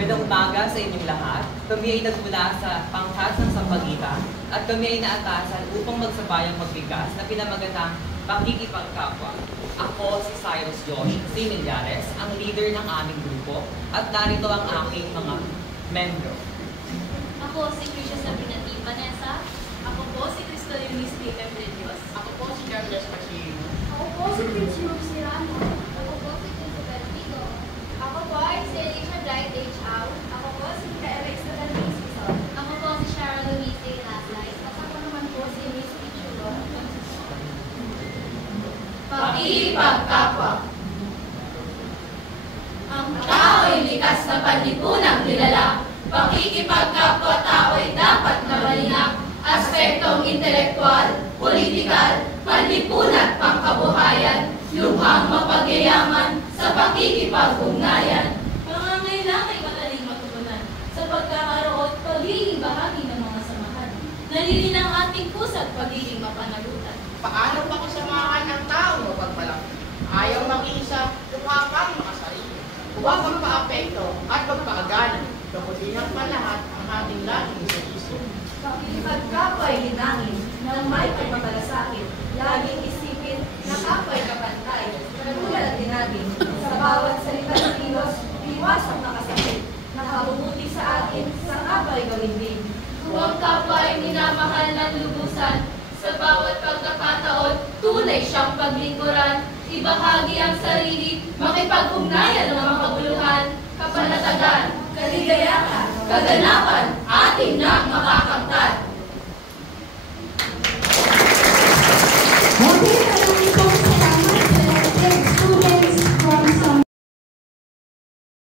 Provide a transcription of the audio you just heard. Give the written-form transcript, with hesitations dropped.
Magandang umaga sa inyong lahat. Kami ay nagmula sa pangkat ng Sampaguita at kami ay naatasan upang magsabayang magbigas na pinamagatang pakikipagkapwa. Ako si Cyrus Josh C. Millares, ang leader ng aming grupo at narito ang aking mga membro. Ako si Trisha Sabina T. Vanessa. Ako po si Cristo Luis P. Dios. Ako po si Carlos Pachino. Ako po si Vinci Luciano. Ako po si Christopher Vigo. Ako po ay si Alicia Bright H. Au. Ako po si Alex Catalis Quezon. Ako po si Sharon Louise A. Laslay. At ako naman po si Miss Pichulo. Pakikipagkapwa. Ang tao ay likas na panlipunang kilala. Pakikipagkapwa-tao ay dapat na malinaw. Aspektong intelektual, politikal, panlipunan, pangkabuhayan, lubhang mapagyayaman sa pakikipag-ugnayan. Pangangailangan ay madaling matugunan sa pagkakaroon pagiging bahagi ng mga samahan. Nalilin ang ating pusat pagiging mapanagutan. Paano pakisamahan ang taong mapagmalaki? Ayaw mag-isa, mukha kang makasarili. Huwag magpa-apekto at magpaagana. Kapulihan pa lahat ang ating laging sa isip. Pakikipagkapwa ay hinangin ng may pagmamalasakit. Laging isipin na kapwa ay kapantay. Katulad natin natin sa bawat salita ng kilos, iwasang nakasakit. Nakabubuti sa atin, sa kapwa ay gawin din. Kung ang kapwa ay minamahal ng lubusan, sa bawat pagkakataon, tunay siyang paglingkuran. Ibahagi ang sarili, makipag-ugnayan ng mga kabuluhan, kapanatagan, kaligayahan, kaganapan,